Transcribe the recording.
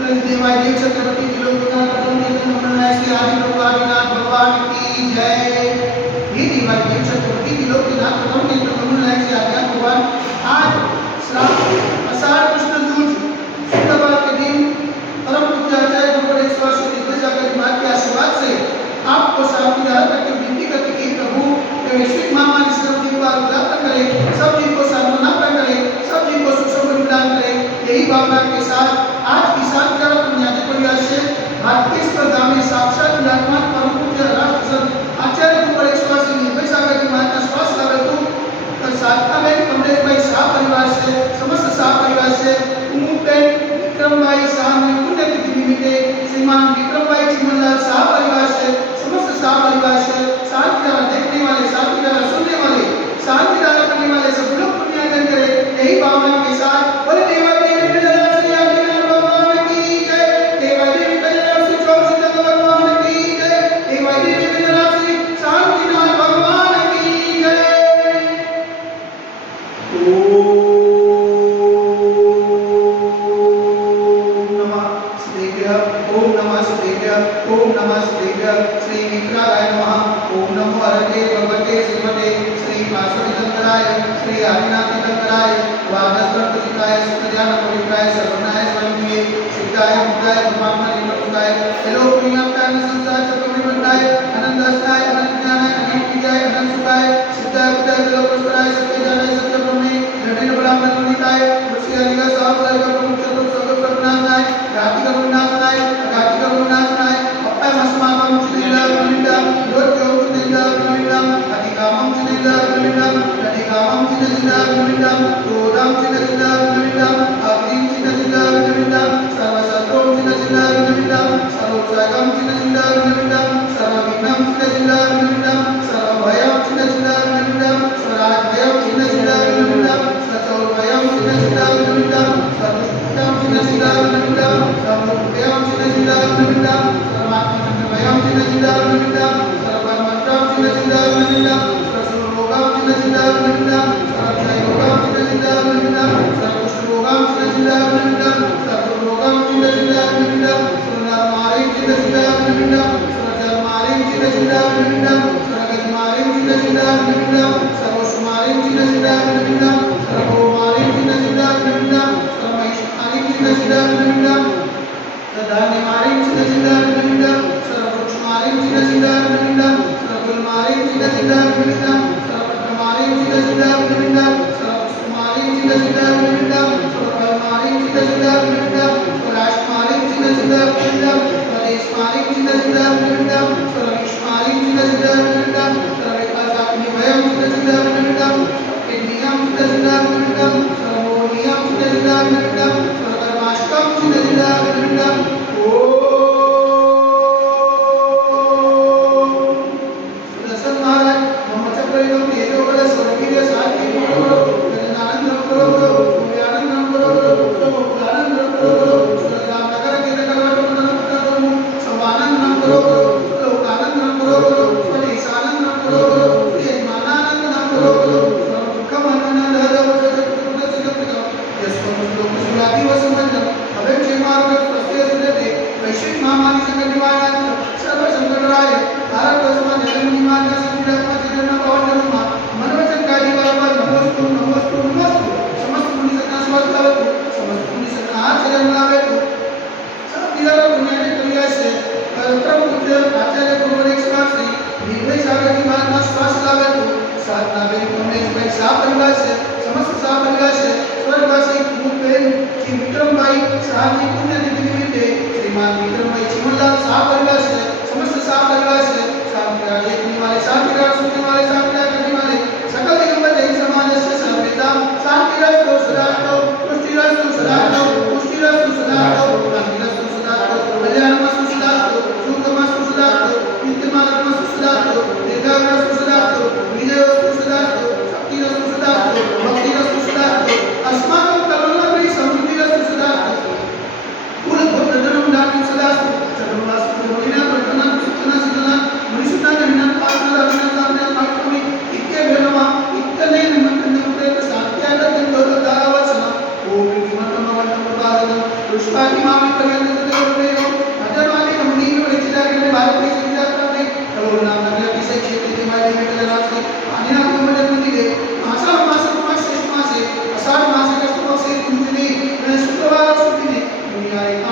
देवाय देव छत्रपति त्रिलोकनाथ श्री आदि प्रभुनाथ भगवान की जय। ये देवाय देव छत्रपति त्रिलोकनाथ श्री आदि भगवान आज आषाढ़ कृष्ण दूज शुक्रवार के दिन परम पूज्य आचार्य गुरुवर एक सौ महाराज के आशीर्वाद से आपको शांति करके विनती करती कि प्रभु वैश्विक महामारी सब जीव का उद्धार करे, सब जीव को सांत्वना करे, सब जीव को सुख समृद्धि प्रदान करे। यही भावना के साथ आज की शांति पुण्याति परिवार से भारतीय स्पर्धा में साक्षात विराजमान परम पूज्य राष्ट्रसंत आचार्य गुरुवर एक सौ निर्भय सागर जी महाराज का श्वास लावे साधना में पंडित भाई शाह परिवार से समस्त शाह परिवार से विक्रम भाई शाह ने पुण्य तिथि निमित्ते श्रीमान विक्रम भाई चिमनलाल शाह परिवार से समस्त शाह परिवार से शांति धारा देखने वाले, शांति धारा सुनने वाले, शांति धारा करने वाले सब लोग पुण्यार्जन करें। यही भावना के साथ बोले देवा देवी विजय श्री आदिनाथ भगवान की जय, देवा देवी विजय श्री चौरसिद्ध भगवान की जय, देवा देवी विजय श्री शांतिनाथ भगवान की जय। ओम नमः शिवाय, श्री विक्राय नमः। ओम नमो हरते भगवते श्रीमते श्री वासुदेवाय श्री आदिनाथ तीर्थंकराय वागस्पतिकाय सुखज्ञान पवित्राय सर्वज्ञाय स्वामिये सिद्धाय मुक्ताय परमात्मा निरंजनाय हेलो प्रियंकाय संसार चक्रवर्तीय अनंत हस्ताय अनंत ज्ञानाय अनंत विजय अनंत सुखाय सिद्धाय बुद्धाय लोकस्पराय सत्य ज्ञानाय सत्य ब्रह्मे नवीन ब्राह्मण मुनिताय ऋषि हरिगा साहब सर्व प्रमुख चतुर सब प्रज्ञानाय राति करुणानाय राति करुणानाय अप्पय मस्माकं चिदिला विनिता लोक्यो चिदिला विनिता अधिकामं चिदिला विनिता अधिकामं चिदिला विनिता क्रोधं चिदिला विनिता अग्निं चिदिला विनिता सर्वशत्रुं चिदिला विनिता सर्वोत्साहं चिदिला विनिता सर्वविघ्नं चिदिला विनिता सर्वभयं चिदिला विनिता स्वराज्यं चिदिला विनिता सचौर्भयं चिदिला विनिता सर्वशक्तं चिदिला विनिता सर्वभयं चिदिला विनिता सर्वात्मचन्द्रभयं चिदिला विनिता सर्वकर्मठं चिदिला विनिता सर्वरोगं चिदिला विनिता सर्वक्षयरोगं चिदिला विनिता सर्वकुष्ठरोगं चिदिला विनिता सर्वरोगं चिदिला विनिता सर्वनरमारिं चिदिला विनिता सर्वजन्मारिं चिदिला विनिता सर्वगजमारिं चिदिला विनिता सर्वसुमारिं चिदिला विनिता सर्वभौमारिं चिदिला विनिता सर्वमहिषमारिं चिदिला विनिता सर्वधान्यमारिं चिदिला विनिता सर्ववृक्षमारिं चिदिला विनिता सर्वफुलमारिं चिदिला विनिता सर्वपत्रमारिं चिदिला विनिता सर्वपुष्पमारिं चिदिला विनिता सर्वफलमारिं चिदिला विनिता सर्वराष्ट्रमारिं चिदिला विनिता स्वदेशमारिं चिदिला विनिता सर्वविश्वमारिं चिदिला विनिता सर्वविकासाग्निभयं चिदिला विनिता इंद्रियं चिदिला विनिता सर्वमोहियं चिदिला विनिता सर्वकर्माष्टं चिदिला विनिता वैश्विक महामारी संकट निवारण सर्व संकटराय भारत वर्षમાં જન્મ નિવારણ સંકટમાં જીવનના પવનમાં મનોવચનકારી બરાબર નમસ્તુ નમસ્તુ નમસ્તુ સમસ્ત પુણ્ય સત્તા સ્વાસ્થ્ય લાવે સમસ્ત પુણ્ય સત્તા આચરણ લાવે सब दिलारा पुण्याने क्रिया से परम पूज्य आचार्य गुरुवर एक श्री निर्भय सागर जी महाराज श्वास लावे साधना में कमलेश भाई शाह परिवार से समस्त शाह परिवार से स्वर्गवासी भूपेन श्री विक्रम भाई शाह जी पुण्य तिथि निमित्ते श्रीमान विक्रम भाई चिमनलाल शाह परिवार से समस्त शाह परिवार से शांति देखने वाले शांति सुनने वाले शांति करने वाले सकल दिगंबर जैन समाज से सर्वदा शांति रस्तो सदातो पुष्टि रस्तो सदातो पुष्टि रस्तो सदातो शांति रस्तो सदातो कल्याणमस्तु सदातो सुखमस्तु सदातो नित्यमानमस्तु सदातो दीर्घायुरस्तु सदातो विजयोस्तु सदातो शक्तिरस्तु सदातो भक्तिरस्तु सदातो अस्माकं करुणाग्री समृद्धिरस्तु सदातो कुल भद्रधनं दानं सदातो सर्ववास्तु मामी पर्यंत सदैव प्रेम अधर्माने कमुनी वेचिदारी ने भारत के सुविधा करते प्रभु नाम नगला किसे क्षेत्र के मायने में कदरासे आणि नाम कमल मंदिरे आषाढ़ मास श्रेष्ठ मासे आषाढ़ मास कष्ट पक्षे कुंजनी शुक्रवार सुदिने दुनिया